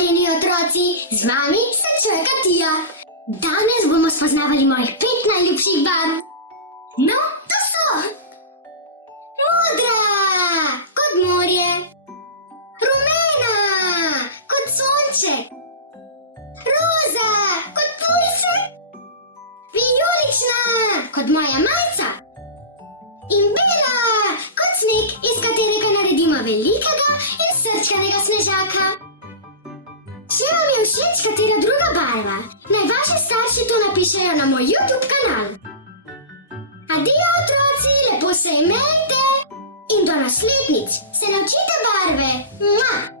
Pozdravljeni otroci, z vami se čveka. Danes bomo spoznavali mojih 5 najljubših barv. No, to so modra, kot morje, rumena, kot sonček, roza, kot pujsek, vijolična, kot moja majica in bela, kot sneg, iz katerega naredimo velikega in srčkanega snežaka. Če vam je všeč katera druga barva, naj vaši starši to napišejo na moj YouTube kanal. Adijo otroci, lepo se imejte in do naslednjič se naučite barve. Mua!